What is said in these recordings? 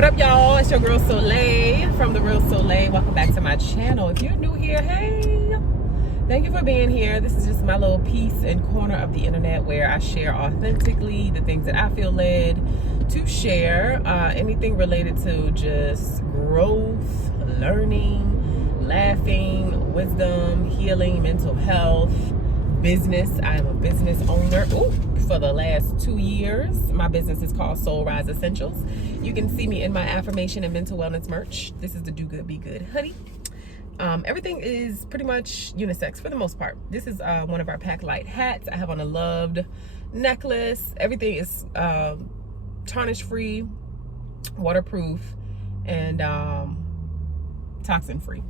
What up, y'all? It's your girl Soleil from The Real Soleil. Welcome back to my channel. If you're new here, hey, thank you for being here. This is just my little piece and corner of the internet where I share authentically the things that I feel led to share. Anything related to just growth, learning, laughing, wisdom, healing, mental health, business. I am a business owner. For the last 2 years, my business is called Soul Rise Essentials. You can see me in my affirmation and mental wellness merch. This is the Do Good Be Good hoodie. Everything is pretty much unisex for the most part. This is one of our Pack Light hats. I have on a loved necklace. Everything is tarnish free, waterproof, and toxin free.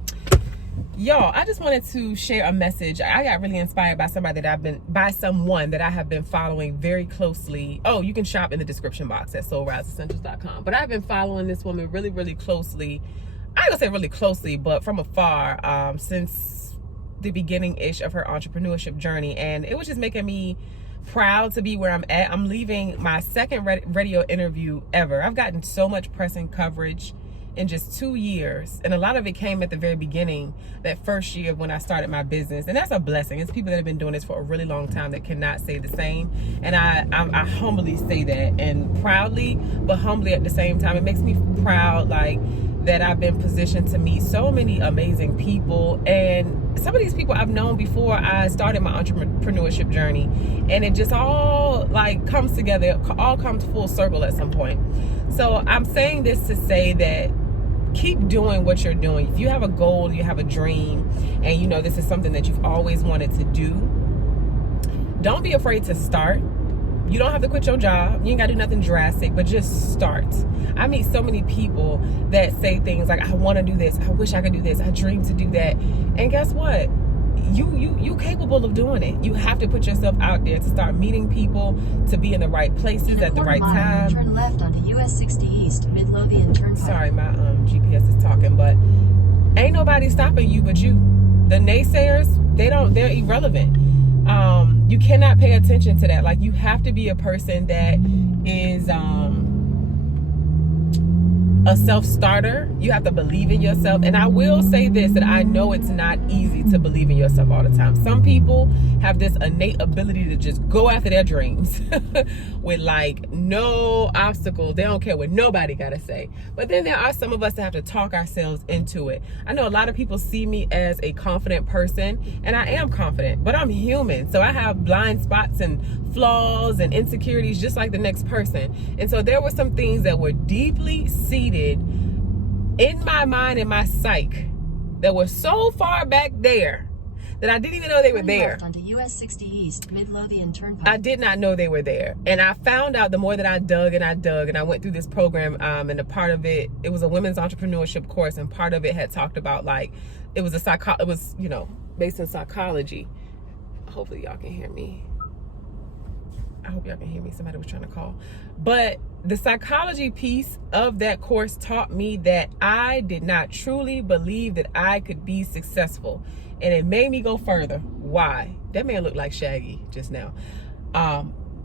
Y'all, I just wanted to share a message. I got really inspired by someone that I have been following very closely. Oh, you can shop in the description box at soulriseessentials.com. But I've been following this woman really, really closely. I ain't gonna say really closely, but from afar, since the beginning-ish of her entrepreneurship journey. And it was just making me proud to be where I'm at. I'm leaving my second radio interview ever. I've gotten so much press and coverage in just 2 years, and a lot of it came at the very beginning, that first year when I started my business, and that's a blessing. It's people that have been doing this for a really long time that cannot say the same, and I humbly say that, and proudly but humbly at the same time. It makes me proud, like, that I've been positioned to meet so many amazing people, and some of these people I've known before I started my entrepreneurship journey, and it just all like comes together, all comes full circle at some point. So I'm saying this to say that keep doing what you're doing. If you have a goal, you have a dream, and you know this is something that you've always wanted to do, don't be afraid to start. You don't have to quit your job. You ain't got to do nothing drastic, but just start. I meet so many people that say things like, I want to do this. I wish I could do this. I dream to do that. And guess what? You capable of doing it. You have to put yourself out there to start meeting people, to be in the right places at the right time. Turn left onto US 60 East, Midlothian Turnpike. Sorry, my GPS is talking, but ain't nobody stopping you but you. The naysayers, they're irrelevant. You cannot pay attention to that. Like, you have to be a person that is a self-starter. You have to believe in yourself. And I will say this, that I know it's not easy to believe in yourself all the time. Some people have this innate ability to just go after their dreams with like no obstacles. They don't care what nobody gotta say. But then there are some of us that have to talk ourselves into it. I know a lot of people see me as a confident person, and I am confident, but I'm human. So I have blind spots and flaws and insecurities just like the next person. And so there were some things that were deeply seated in my mind and my psyche that were so far back there that I didn't even know they were there. Left onto US 60 East, Midlothian Turnpike. I did not know they were there. And I found out the more that I dug and I went through this program, and a part of it was a women's entrepreneurship course, and part of it had talked about, like, it was you know, based in psychology. Hopefully y'all can hear me. I hope y'all can hear me. Somebody was trying to call. But the psychology piece of that course taught me that I did not truly believe that I could be successful. And it made me go further. Why? That man looked like Shaggy just now.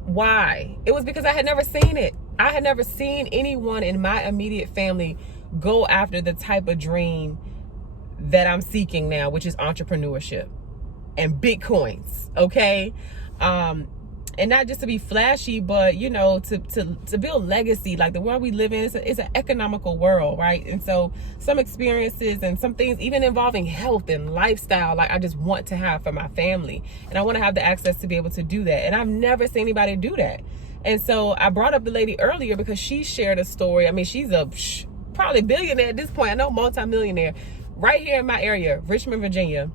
Why? It was because I had never seen it. I had never seen anyone in my immediate family go after the type of dream that I'm seeking now, which is entrepreneurship and Bitcoins, okay? And not just to be flashy, but, you know, to build legacy. Like, the world we live in is an economical world, right? And so some experiences and some things, even involving health and lifestyle, like, I just want to have for my family. And I want to have the access to be able to do that. And I've never seen anybody do that. And so I brought up the lady earlier because she shared a story. I mean, she's a probably billionaire at this point. I know, multi-millionaire, right here in my area, Richmond, Virginia.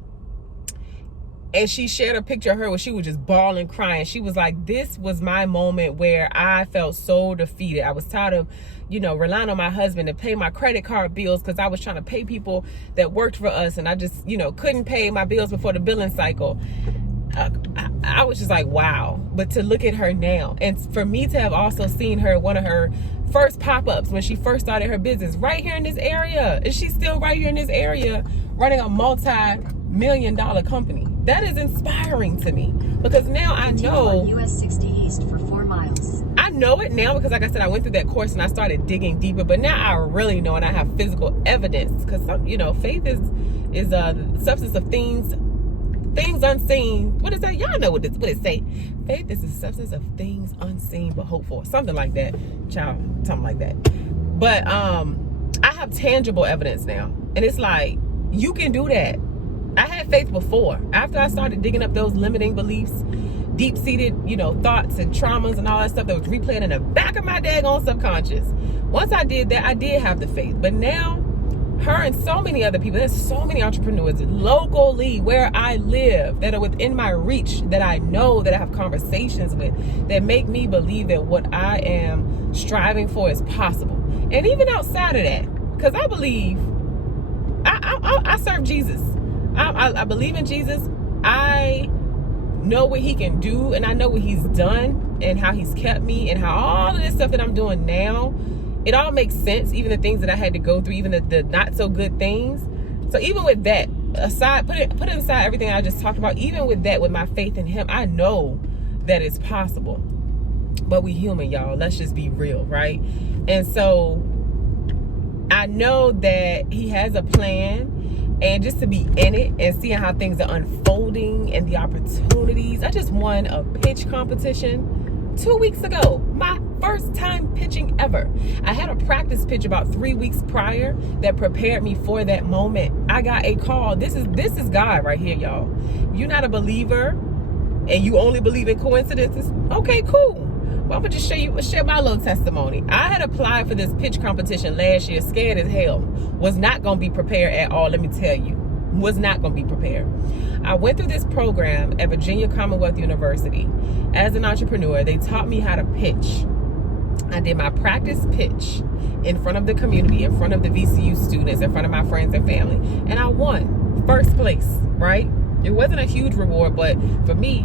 And she shared a picture of her where she was just bawling, crying. She was like, this was my moment where I felt so defeated. I was tired of, you know, relying on my husband to pay my credit card bills because I was trying to pay people that worked for us. And I just, you know, couldn't pay my bills before the billing cycle. I was just like, wow. But to look at her now, and for me to have also seen her, one of her first pop-ups when she first started her business right here in this area. And she's still right here in this area running a multi-million-dollar company. That is inspiring to me, because now I Continue know on US 60 East for 4 miles. I know it now because, like I said, I went through that course and I started digging deeper. But now I really know, and I have physical evidence, because faith is the substance of things unseen. What is that? Y'all know what it say? Faith is the substance of things unseen but hoped for. Something like that, child. Something like that. But I have tangible evidence now, and it's like, you can do that. I had faith before. After I started digging up those limiting beliefs, deep-seated, thoughts and traumas and all that stuff that was replaying in the back of my daggone subconscious. Once I did that, I did have the faith. But now, her and so many other people, there's so many entrepreneurs locally where I live that are within my reach, that I know, that I have conversations with, that make me believe that what I am striving for is possible. And even outside of that, because I believe, I serve Jesus. I believe in Jesus. I know what he can do, and I know what he's done and how he's kept me, and how all of this stuff that I'm doing now, it all makes sense. Even the things that I had to go through, even the not so good things. So even with that aside, put it aside, everything I just talked about, even with that, with my faith in him, I know that it's possible. But we human, y'all. Let's just be real, right? And so I know that he has a plan. And just to be in it and seeing how things are unfolding and the opportunities. I just won a pitch competition 2 weeks ago. My first time pitching ever. I had a practice pitch about 3 weeks prior that prepared me for that moment. I got a call. This is God right here, y'all. If you're not a believer and you only believe in coincidences, okay, cool. Well, I'm gonna just share my little testimony. I had applied for this pitch competition last year, scared as hell. Was not gonna be prepared at all, let me tell you. Was not gonna be prepared. I went through this program at Virginia Commonwealth University. As an entrepreneur, they taught me how to pitch. I did my practice pitch in front of the community, in front of the VCU students, in front of my friends and family. And I won first place, right? It wasn't a huge reward, but for me,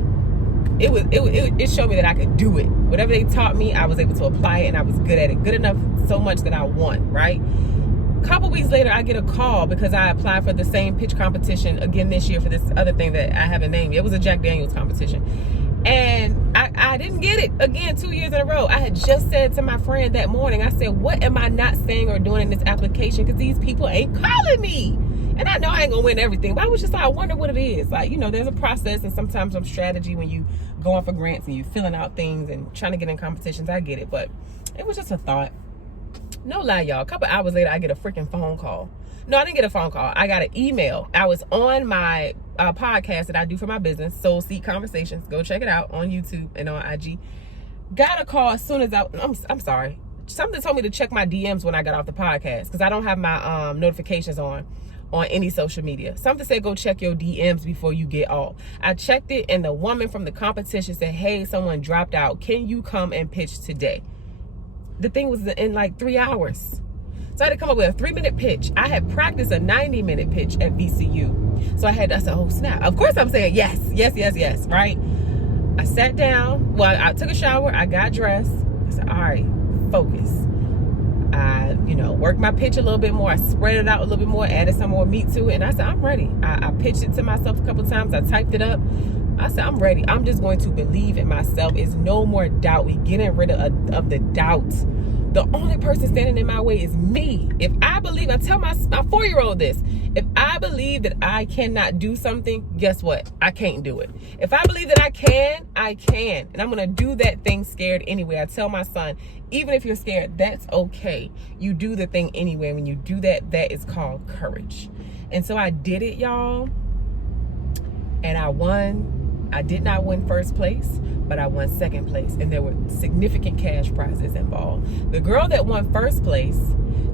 it showed me that I could do it. Whatever they taught me, I was able to apply it, and I was good at it. Good enough so much that I won, right? A couple weeks later, I get a call because I applied for the same pitch competition again this year for this other thing that I haven't named. It was a Jack Daniels competition. And I didn't get it again 2 years in a row. I had just said to my friend that morning, I said, what am I not saying or doing in this application? Because these people ain't calling me. And I know I ain't gonna win everything, but I was just like, I wonder what it is. Like, there's a process and sometimes some strategy when you going for grants and you filling out things and trying to get in competitions. I get it, but it was just a thought. No lie, y'all. A couple hours later, I get a freaking phone call. No, I didn't get a phone call. I got an email. I was on my podcast that I do for my business, Soul Seed Conversations. Go check it out on YouTube and on IG. Got a call as soon as I'm sorry. Something told me to check my DMs when I got off the podcast because I don't have my notifications on any social media. Something said go check your DMs before you get off. I checked it, and the woman from the competition said, hey, someone dropped out. Can you come and pitch today? The thing was in like 3 hours. So I had to come up with a 3-minute pitch. I had practiced a 90-minute pitch at VCU. So I said, oh snap. Of course I'm saying yes, right? I sat down. Well, I took a shower. I got dressed. I said, all right, focus. I, worked my pitch a little bit more. I spread it out a little bit more, added some more meat to it. And I said, I'm ready. I pitched it to myself a couple times. I typed it up. I said, I'm ready. I'm just going to believe in myself. It's no more doubt. We getting rid of the doubt. The only person standing in my way is me. If I believe, I tell my 4-year-old this, if I believe that I cannot do something, guess what? I can't do it. If I believe that I can, I can. And I'm going to do that thing scared anyway. I tell my son, even if you're scared, that's okay. You do the thing anyway. When you do that, that is called courage. And so I did it, y'all. And I won. I did not win first place, but I won second place, and there were significant cash prizes involved. The girl that won first place,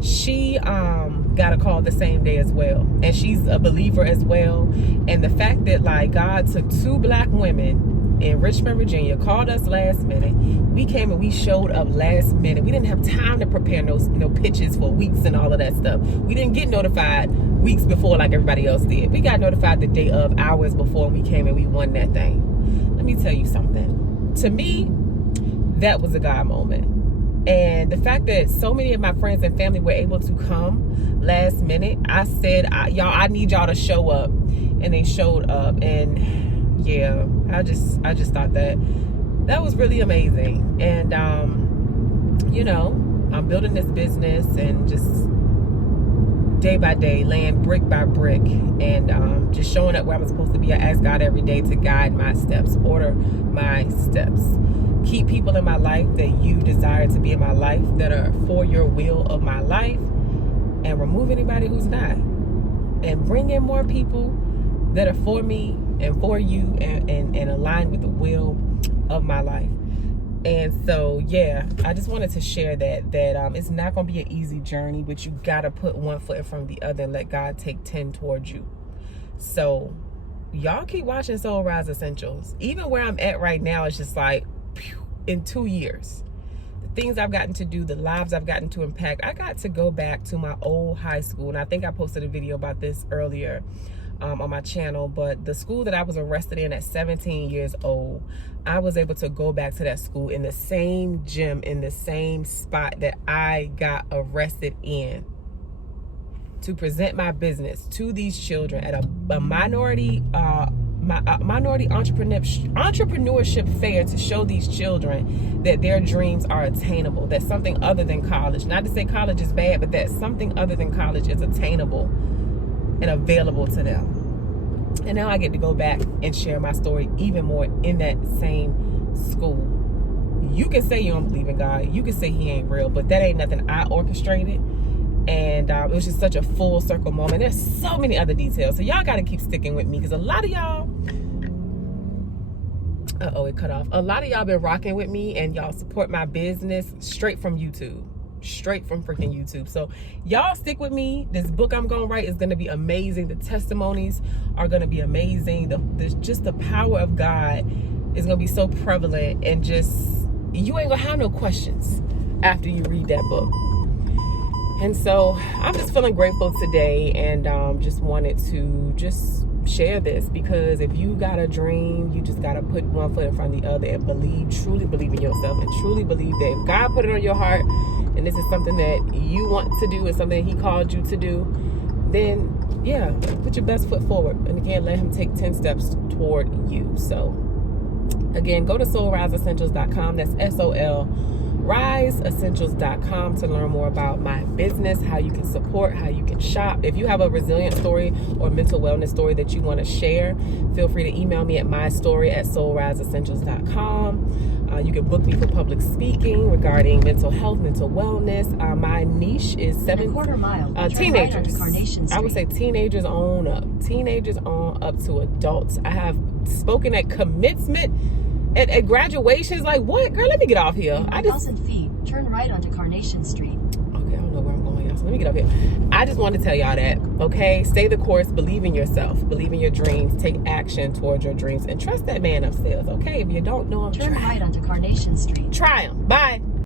she got a call the same day as well, and she's a believer as well. And the fact that God took 2 black women in Richmond, Virginia, called us last minute. We came and we showed up last minute. We didn't have time to prepare no pitches for weeks and all of that stuff. We didn't get notified weeks before like everybody else did. We got notified the day of, hours before, and we came and we won that thing. Let me tell you something. To me, that was a God moment. And the fact that so many of my friends and family were able to come last minute, I said, y'all, I need y'all to show up. and they showed up. And yeah, I just thought that was really amazing. And you know, I'm building this business and just day by day, laying brick by brick, and just showing up where I'm supposed to be. I ask God every day to guide my steps, order my steps, keep people in my life that you desire to be in my life, that are for your will of my life, and remove anybody who's not, and bring in more people that are for me and for you, and align with the will of my life. And so, yeah, I just wanted to share that it's not going to be an easy journey, but you got to put one foot in front of the other and let God take 10 towards you. So y'all keep watching Soul Rise Essentials. Even where I'm at right now, it's just like, phew, in 2 years, the things I've gotten to do, the lives I've gotten to impact. I got to go back to my old high school, and I think I posted a video about this earlier on my channel, but the school that I was arrested in at 17 years old, I was able to go back to that school in the same gym, in the same spot that I got arrested in, to present my business to these children at a minority entrepreneurship fair, to show these children that their dreams are attainable, that something other than college, not to say college is bad, but that something other than college is attainable and available to them. And now I get to go back and share my story even more in that same school. You can say you don't believe in God, you can say he ain't real, but that ain't nothing I orchestrated. And it was just such a full circle moment. There's so many other details, so y'all got to keep sticking with me, because a lot of y'all, it cut off. A lot of y'all been rocking with me, and y'all support my business straight from YouTube. Straight from freaking YouTube. So y'all stick with me. This book I'm gonna write is gonna be amazing. The testimonies are gonna be amazing. Just the power of God is gonna be so prevalent, and just, you ain't gonna have no questions after you read that book. And so I'm just feeling grateful today, and just wanted to just share this, because if you got a dream, you just gotta put one foot in front of the other and truly believe in yourself, and truly believe that if God put it on your heart, and this is something that you want to do, and something he called you to do, then yeah, put your best foot forward. And again, let him take 10 steps toward you. So again, go to SolRiseEssentials.com. That's SolRiseEssentials.com to learn more about my business, how you can support, how you can shop. If you have a resilient story or mental wellness story that you want to share, feel free to email me at mystory@SolRiseEssentials.com. You can book me for public speaking regarding mental health, mental wellness. My niche is teenagers. I would say teenagers on up. Teenagers on up to adults. I have spoken at commencement, at graduations. Like, what? Girl, let me get off here. 1,000 feet, turn right onto Carnation Street. Okay, I don't know where I'm going, y'all, so let me get up here. I just wanted to tell y'all that, okay? Stay the course, believe in yourself, believe in your dreams, take action towards your dreams, and trust that man upstairs, okay? If you don't know him, turn right onto Carnation Street. Try him. Bye.